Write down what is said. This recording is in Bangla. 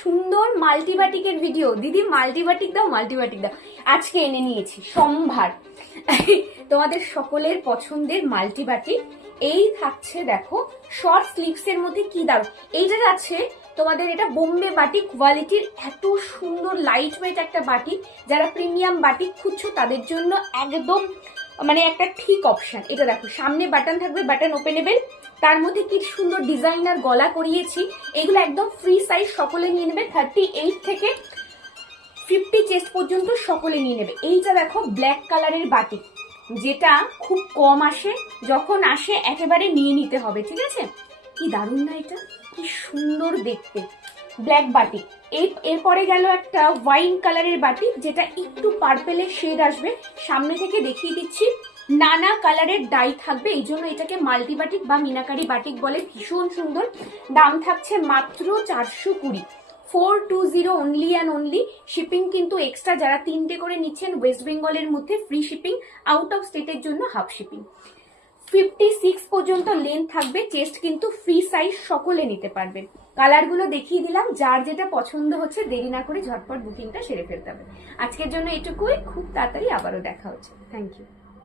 সুন্দর মাল্টিবাটিকের ভিডিও। দিদি মাল্টিবাটিক দাও, মাল্টিবাটিক দাও। আজকে এনে নিয়েছি সম্ভার তোমাদের সকলের পছন্দের মাল্টিবাটিক। এই থাকছে দেখো শর্ট স্লিভস এর মধ্যে কি দারুণ। এইটা আছে তোমাদের, এটা বোম্বে বাটিক কোয়ালিটির, এত সুন্দর লাইট ওয়েট একটা বাটিক। যারা প্রিমিয়াম বাটিক খুঁজছো তাদের জন্য একদম মানে একটা ঠিক অপশন। এটা দেখো সামনে বাটন থাকবে, বাটন ওপেনেবল, তার মধ্যে কি সুন্দর ডিজাইনার গলা করিয়েছি। এগুলো একদম ফ্রি সাইজ, সকলে নিয়ে নেবে। 38 থেকে 50 চেস্ট পর্যন্ত সকলে নিয়ে নেবে। এইটা দেখো ব্ল্যাক কালারের বাটিক, যেটা খুব কম আসে, যখন আসে একেবারে নিয়ে নিতে হবে, ঠিক আছে? কি দারুণ না এটা, কি সুন্দর দেখতে ব্ল্যাক বাটিক। এরপরে গেল একটা ওয়াইন কালারের বাটিক, যেটা একটু পার্পেলের শেড আসবে। সামনে থেকে দেখিয়ে দিচ্ছি, নানা কালারের ডাই থাকবে, এই জন্য এটাকে মাল্টি বাটিক বা মিনাকারি বাটিক বলে। ভীষণ সুন্দর। দাম থাকছে মাত্র 420, 420 অনলি অ্যান্ড অনলি। শিপিং কিন্তু এক্সট্রা, যারা 3টে করে নিচ্ছেন ওয়েস্ট বেঙ্গলের মধ্যে ফ্রি শিপিং, আউট অফ স্টেটের জন্য হাফ শিপিং। 56 পর্যন্ত লেন্থ থাকবে, চেস্ট কিন্তু ফ্রি সাইজ, সকলে নিতে পারবে। কালারগুলো দেখিয়ে দিলাম, যার যেটা পছন্দ হচ্ছে দেরি না করে ঝটপট বুকিংটা সেরে ফেলতে হবে। আজকের জন্য এটুকুই, খুব তাড়াতাড়ি আবারও দেখা হচ্ছে। Thank you.